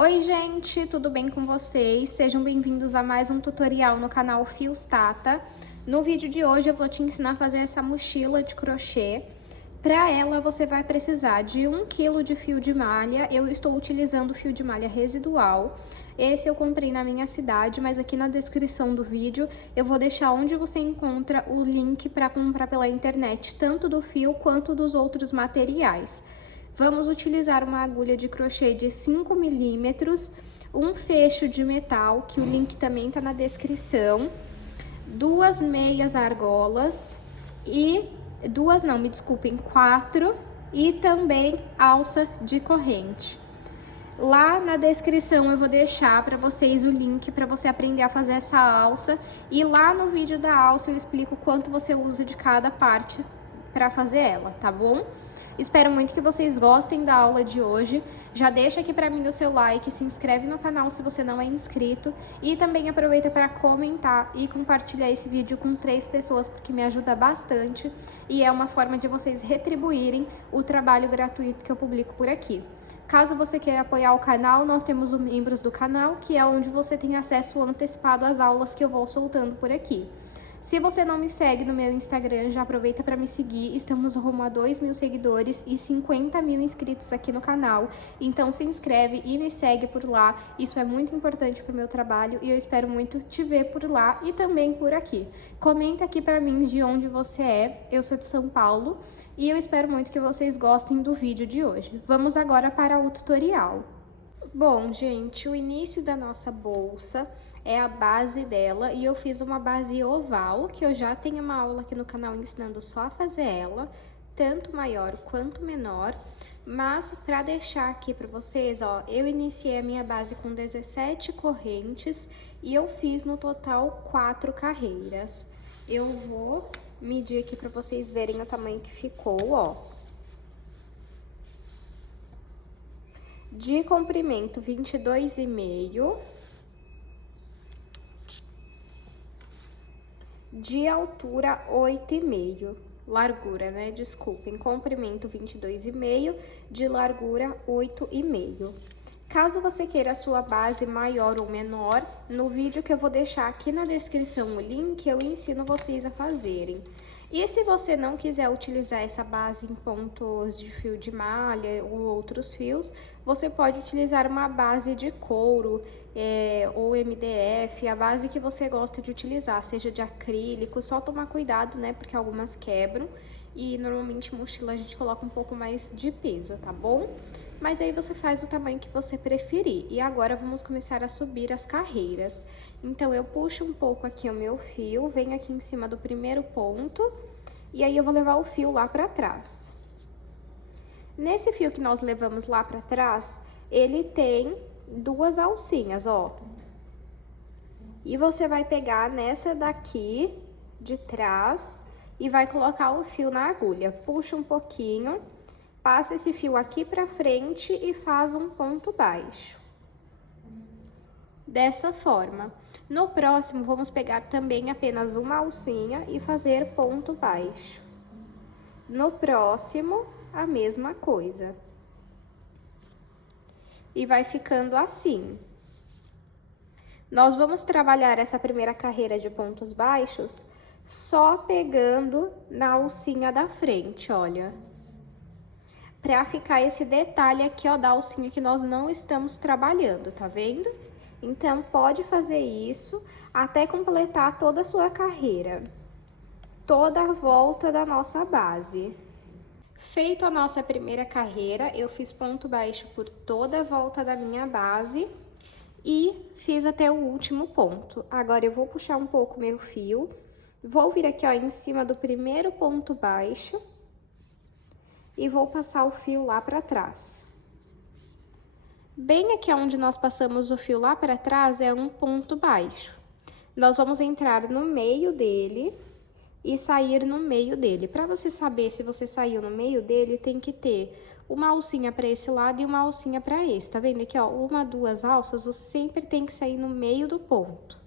Oi gente, tudo bem com vocês? Sejam bem-vindos a mais um tutorial no canal Fios Tata. No vídeo de hoje eu vou te ensinar a fazer essa mochila de crochê. Para ela você vai precisar de 1 kg de fio de malha. Eu estou utilizando fio de malha residual. Esse eu comprei na minha cidade, mas aqui na descrição do vídeo eu vou deixar onde você encontra o link para comprar pela internet, tanto do fio quanto dos outros materiais. Vamos utilizar uma agulha de crochê de 5 milímetros, um fecho de metal, que o link também tá na descrição, 2 meias argolas e 4 e também alça de corrente. Lá na descrição eu vou deixar para vocês o link para você aprender a fazer essa alça, e lá no vídeo da alça eu explico quanto você usa de cada parte para fazer ela, tá bom? Espero muito que vocês gostem da aula de hoje. Já deixa aqui para mim o seu like, se inscreve no canal se você não é inscrito e também aproveita para comentar e compartilhar esse vídeo com 3 pessoas, porque me ajuda bastante e é uma forma de vocês retribuírem o trabalho gratuito que eu publico por aqui. Caso você queira apoiar o canal, nós temos os membros do canal, que é onde você tem acesso antecipado às aulas que eu vou soltando por aqui. Se você não me segue no meu Instagram, já aproveita para me seguir. Estamos rumo a 2.000 seguidores e 50.000 inscritos aqui no canal. Então se inscreve e me segue por lá. Isso é muito importante para o meu trabalho e eu espero muito te ver por lá e também por aqui. Comenta aqui para mim de onde você é. Eu sou de São Paulo e eu espero muito que vocês gostem do vídeo de hoje. Vamos agora para o tutorial. Bom, gente, o início da nossa bolsa é a base dela, e eu fiz uma base oval, que eu já tenho uma aula aqui no canal ensinando só a fazer ela, tanto maior quanto menor, mas para deixar aqui para vocês, ó, eu iniciei a minha base com 17 correntes e eu fiz no total 4 carreiras. Eu vou medir aqui para vocês verem o tamanho que ficou, ó. De comprimento 22,5, de altura 8,5, largura, né? Desculpem, comprimento 22,5, de largura 8,5. Caso você queira a sua base maior ou menor, no vídeo que eu vou deixar aqui na descrição o link, eu ensino vocês a fazerem. E se você não quiser utilizar essa base em pontos de fio de malha ou outros fios, você pode utilizar uma base de couro ou MDF, a base que você gosta de utilizar, seja de acrílico. Só tomar cuidado, né, porque algumas quebram e normalmente mochila a gente coloca um pouco mais de peso, tá bom? Mas aí você faz o tamanho que você preferir. E agora vamos começar a subir as carreiras. Então, eu puxo um pouco aqui o meu fio, venho aqui em cima do primeiro ponto, e aí eu vou levar o fio lá pra trás. Nesse fio que nós levamos lá pra trás, ele tem 2 alcinhas, ó. E você vai pegar nessa daqui, de trás, e vai colocar o fio na agulha. Puxa um pouquinho, passa esse fio aqui pra frente e faz um ponto baixo. Dessa forma. No próximo, vamos pegar também apenas uma alcinha e fazer ponto baixo. No próximo, a mesma coisa. E vai ficando assim. Nós vamos trabalhar essa primeira carreira de pontos baixos só pegando na alcinha da frente, olha. Pra ficar esse detalhe aqui, ó, da alcinha que nós não estamos trabalhando, tá vendo? Então, pode fazer isso até completar toda a sua carreira, toda a volta da nossa base. Feito a nossa primeira carreira, eu fiz ponto baixo por toda a volta da minha base e fiz até o último ponto. Agora, eu vou puxar um pouco meu fio, vou vir aqui, ó, em cima do primeiro ponto baixo e vou passar o fio lá pra trás. Bem aqui onde nós passamos o fio lá para trás é um ponto baixo. Nós vamos entrar no meio dele e sair no meio dele. Para você saber se você saiu no meio dele, tem que ter uma alcinha para esse lado e uma alcinha para esse. Tá vendo aqui, ó? 1, 2 alças, você sempre tem que sair no meio do ponto.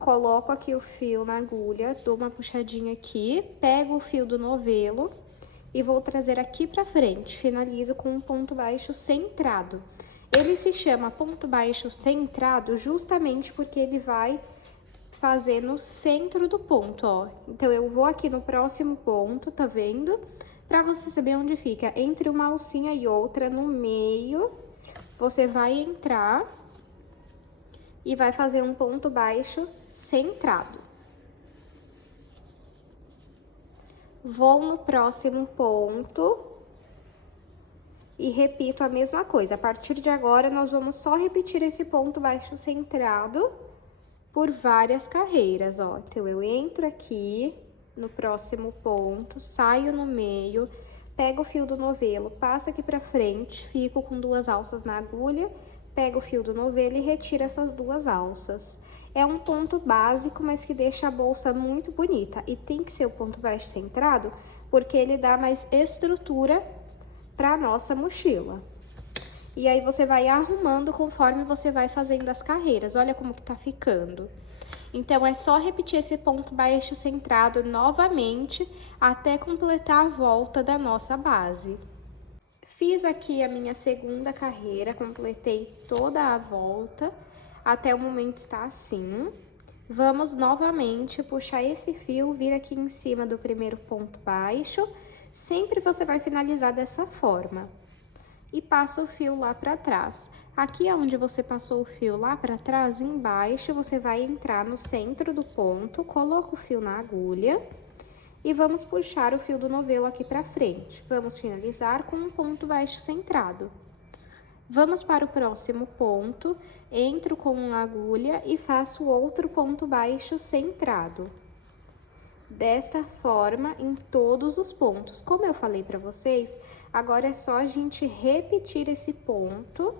Coloco aqui o fio na agulha, dou uma puxadinha aqui, pego o fio do novelo e vou trazer aqui pra frente, finalizo com um ponto baixo centrado. Ele se chama ponto baixo centrado justamente porque ele vai fazer no centro do ponto, ó. Então, eu vou aqui no próximo ponto, tá vendo? Pra você saber onde fica. Entre uma alcinha e outra, no meio, você vai entrar e vai fazer um ponto baixo centrado. Vou no próximo ponto e repito a mesma coisa. A partir de agora, nós vamos só repetir esse ponto baixo centrado por várias carreiras, ó. Então, eu entro aqui no próximo ponto, saio no meio, pego o fio do novelo, passo aqui pra frente, fico com 2 alças na agulha, pego o fio do novelo e retiro essas 2 alças. É um ponto básico, mas que deixa a bolsa muito bonita. E tem que ser o ponto baixo centrado, porque ele dá mais estrutura pra nossa mochila. E aí, você vai arrumando conforme você vai fazendo as carreiras. Olha como que tá ficando. Então, é só repetir esse ponto baixo centrado novamente até completar a volta da nossa base. Fiz aqui a minha segunda carreira, completei toda a volta, até o momento está assim. Vamos novamente puxar esse fio, vir aqui em cima do primeiro ponto baixo. Sempre você vai finalizar dessa forma. E passa o fio lá pra trás. Aqui onde você passou o fio lá pra trás, embaixo, você vai entrar no centro do ponto, coloca o fio na agulha e vamos puxar o fio do novelo aqui pra frente. Vamos finalizar com um ponto baixo centrado. Vamos para o próximo ponto, entro com a agulha e faço outro ponto baixo centrado. Desta forma, em todos os pontos. Como eu falei pra vocês, agora é só a gente repetir esse ponto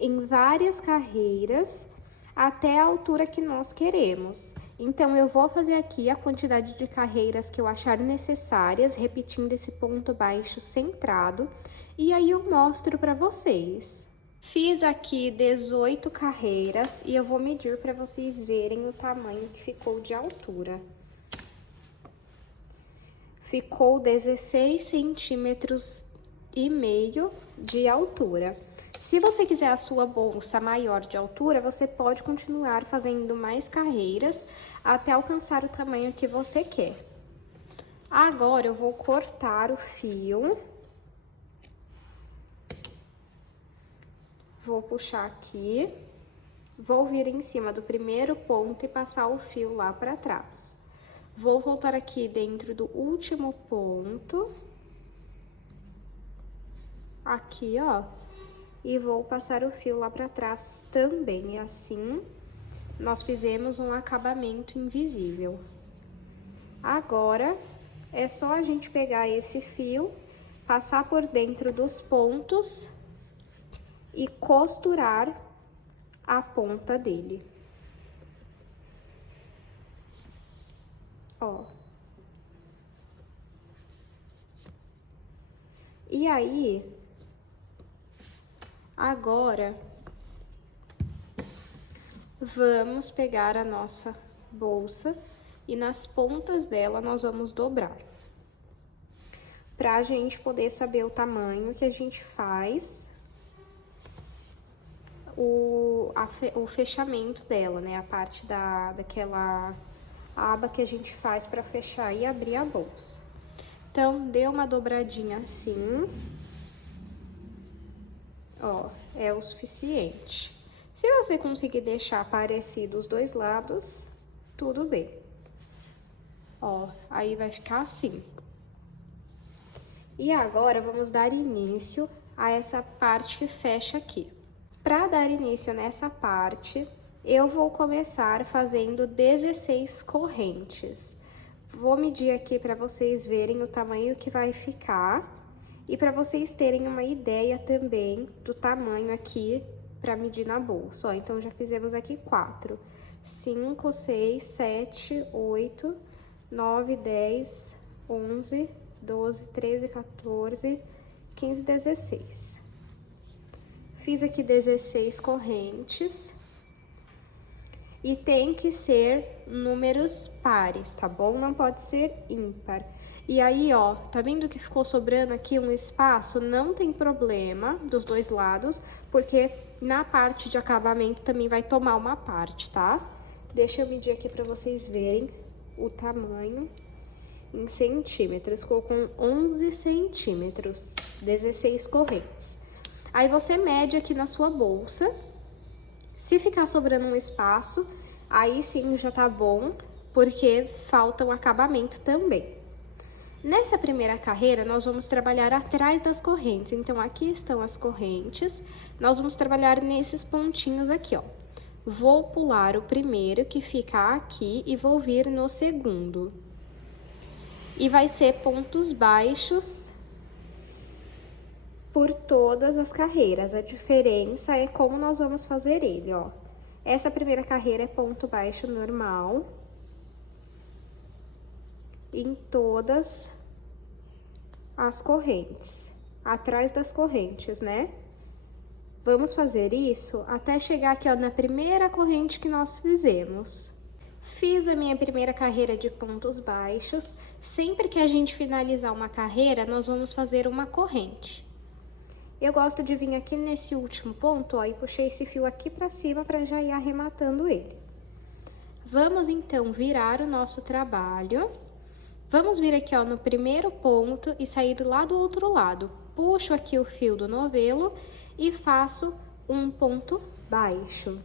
em várias carreiras até a altura que nós queremos. Então, eu vou fazer aqui a quantidade de carreiras que eu achar necessárias, repetindo esse ponto baixo centrado, e aí eu mostro pra vocês. Fiz aqui 18 carreiras e eu vou medir pra vocês verem o tamanho que ficou de altura. Ficou 16 centímetros e meio de altura. Se você quiser a sua bolsa maior de altura, você pode continuar fazendo mais carreiras até alcançar o tamanho que você quer. Agora, eu vou cortar o fio. Vou puxar aqui. Vou vir em cima do primeiro ponto e passar o fio lá para trás. Vou voltar aqui dentro do último ponto. Aqui, ó. E vou passar o fio lá pra trás também. E assim, nós fizemos um acabamento invisível. Agora, é só a gente pegar esse fio, passar por dentro dos pontos e costurar a ponta dele. Ó. E aí, agora, vamos pegar a nossa bolsa e nas pontas dela nós vamos dobrar. Pra gente poder saber o tamanho que a gente faz o fechamento dela, né? A parte daquela aba que a gente faz pra fechar e abrir a bolsa. Então, dê uma dobradinha assim. Ó, é o suficiente. Se você conseguir deixar parecido os dois lados, tudo bem. Ó, aí vai ficar assim. E agora, vamos dar início a essa parte que fecha aqui. Para dar início nessa parte, eu vou começar fazendo 16 correntes. Vou medir aqui para vocês verem o tamanho que vai ficar e para vocês terem uma ideia também do tamanho aqui para medir na bolsa. Ó, então, já fizemos aqui 4, 5, 6, 7, 8, 9, 10, 11, 12, 13, 14, 15, 16. Fiz aqui 16 correntes. e tem que ser números pares, tá bom? Não pode ser ímpar. E aí, ó, tá vendo que ficou sobrando aqui um espaço? Não tem problema dos dois lados, porque na parte de acabamento também vai tomar uma parte, tá? Deixa eu medir aqui pra vocês verem o tamanho em centímetros. Ficou com 11 centímetros, 16 correntes. Aí você mede aqui na sua bolsa. Se ficar sobrando um espaço, aí sim já tá bom, porque falta um acabamento também. Nessa primeira carreira, nós vamos trabalhar atrás das correntes. Então, aqui estão as correntes. Nós vamos trabalhar nesses pontinhos aqui, ó. Vou pular o primeiro, que fica aqui, e vou vir no segundo. E vai ser pontos baixos por todas as carreiras. A diferença é como nós vamos fazer ele, ó. Essa primeira carreira é ponto baixo normal em todas as correntes, atrás das correntes, né? Vamos fazer isso até chegar aqui, ó, na primeira corrente que nós fizemos. Fiz a minha primeira carreira de pontos baixos. Sempre que a gente finalizar uma carreira, nós vamos fazer uma corrente. Eu gosto de vir aqui nesse último ponto, ó, e puxei esse fio aqui pra cima pra já ir arrematando ele. Vamos, então, virar o nosso trabalho. Vamos vir aqui, ó, no primeiro ponto e sair lá do outro lado. Puxo aqui o fio do novelo e faço um ponto baixo.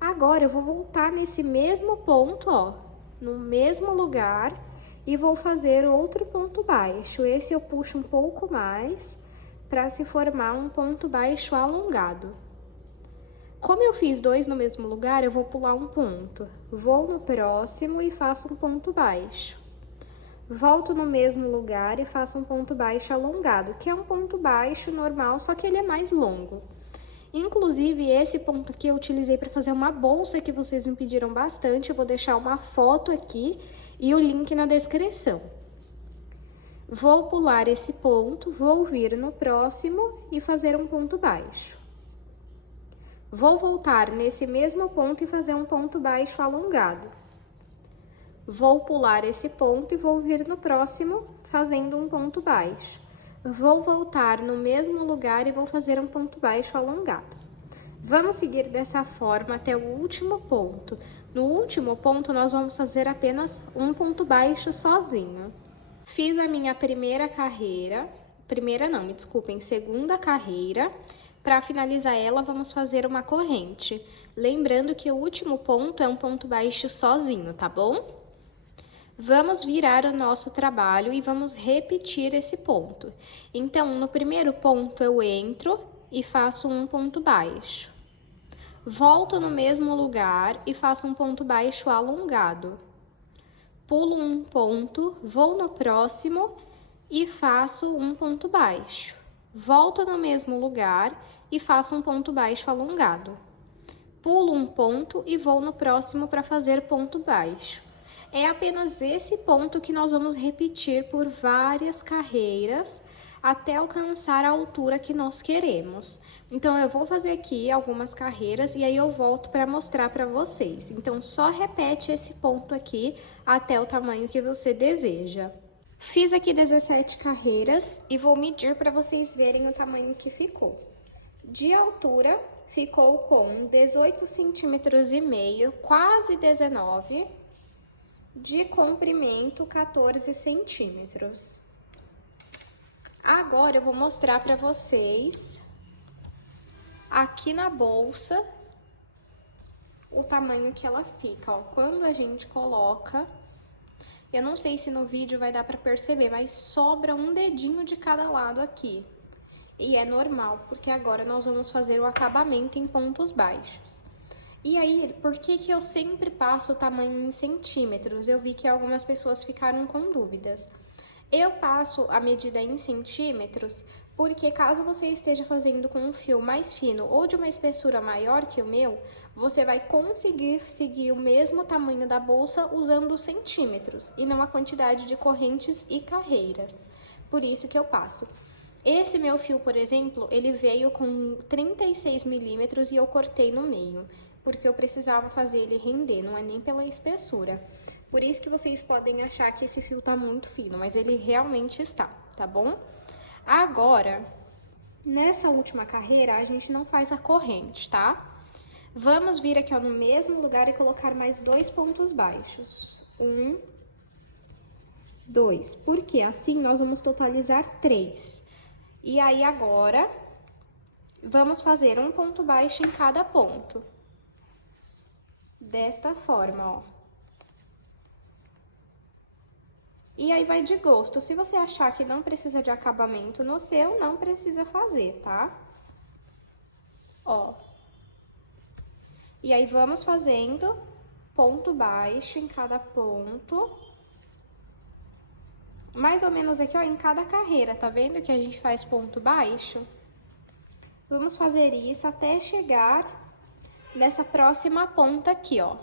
Agora, eu vou voltar nesse mesmo ponto, ó, no mesmo lugar, e vou fazer outro ponto baixo. Esse eu puxo um pouco mais para se formar um ponto baixo alongado. Como eu fiz dois no mesmo lugar, eu vou pular um ponto. Vou no próximo e faço um ponto baixo. Volto no mesmo lugar e faço um ponto baixo alongado, que é um ponto baixo normal, só que ele é mais longo. Inclusive, esse ponto aqui eu utilizei para fazer uma bolsa que vocês me pediram bastante. Eu vou deixar uma foto aqui e o link na descrição. Vou pular esse ponto, vou vir no próximo e fazer um ponto baixo. Vou voltar nesse mesmo ponto e fazer um ponto baixo alongado. Vou pular esse ponto e vou vir no próximo fazendo um ponto baixo. Vou voltar no mesmo lugar e vou fazer um ponto baixo alongado. Vamos seguir dessa forma até o último ponto. No último ponto, nós vamos fazer apenas um ponto baixo sozinho. Fiz a minha primeira carreira, segunda carreira. Para finalizar ela, vamos fazer uma corrente. Lembrando que o último ponto é um ponto baixo sozinho, tá bom? Vamos virar o nosso trabalho e vamos repetir esse ponto. Então, no primeiro ponto eu entro e faço um ponto baixo. Volto no mesmo lugar e faço um ponto baixo alongado. Pulo um ponto, vou no próximo e faço um ponto baixo. Volto no mesmo lugar e faço um ponto baixo alongado. Pulo um ponto e vou no próximo para fazer ponto baixo. É apenas esse ponto que nós vamos repetir por várias carreiras até alcançar a altura que nós queremos. Então, eu vou fazer aqui algumas carreiras e aí eu volto para mostrar para vocês. Então, só repete esse ponto aqui até o tamanho que você deseja. Fiz aqui 17 carreiras e vou medir para vocês verem o tamanho que ficou. De altura, ficou com 18 centímetros e meio, quase 19. De comprimento, 14 centímetros. Agora, eu vou mostrar para vocês, aqui na bolsa, o tamanho que ela fica, ó. Quando a gente coloca, eu não sei se no vídeo vai dar para perceber, mas sobra um dedinho de cada lado aqui. E é normal, porque agora nós vamos fazer o acabamento em pontos baixos. E aí, por que eu sempre passo o tamanho em centímetros? Eu vi que algumas pessoas ficaram com dúvidas. Eu passo a medida em centímetros porque caso você esteja fazendo com um fio mais fino ou de uma espessura maior que o meu, você vai conseguir seguir o mesmo tamanho da bolsa usando centímetros e não a quantidade de correntes e carreiras. Por isso que eu passo. Esse meu fio, por exemplo, ele veio com 36 milímetros e eu cortei no meio. porque eu precisava fazer ele render, não é nem pela espessura. Por isso que vocês podem achar que esse fio tá muito fino, mas ele realmente está, tá bom? Agora, nessa última carreira, a gente não faz a corrente, tá? Vamos vir aqui, ó, no mesmo lugar e colocar mais 2 pontos baixos. 1, 2. Porque assim nós vamos totalizar 3. E aí, agora, vamos fazer um ponto baixo em cada ponto. Desta forma, ó. E aí vai de gosto. Se você achar que não precisa de acabamento no seu, não precisa fazer, tá? Ó. E aí, vamos fazendo ponto baixo em cada ponto. Mais ou menos aqui, ó, em cada carreira, tá vendo que a gente faz ponto baixo? Vamos fazer isso até chegar nessa próxima ponta aqui, ó.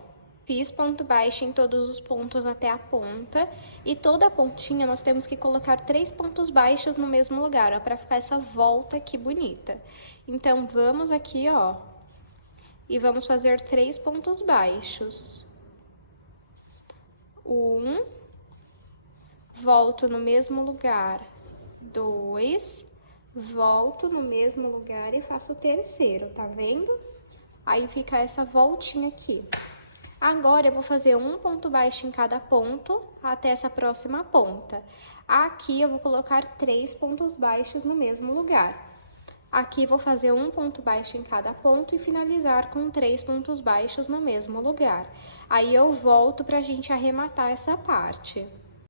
Fiz ponto baixo em todos os pontos até a ponta. E toda a pontinha nós temos que colocar 3 pontos baixos no mesmo lugar, ó, pra ficar essa volta aqui bonita. Então, vamos aqui, ó, e vamos fazer 3 pontos baixos. 1, volto no mesmo lugar, 2, volto no mesmo lugar e faço o terceiro, tá vendo? Aí fica essa voltinha aqui. Agora, eu vou fazer um ponto baixo em cada ponto até essa próxima ponta. Aqui, eu vou colocar 3 pontos baixos no mesmo lugar. Aqui, vou fazer um ponto baixo em cada ponto e finalizar com 3 pontos baixos no mesmo lugar. Aí, eu volto pra gente arrematar essa parte.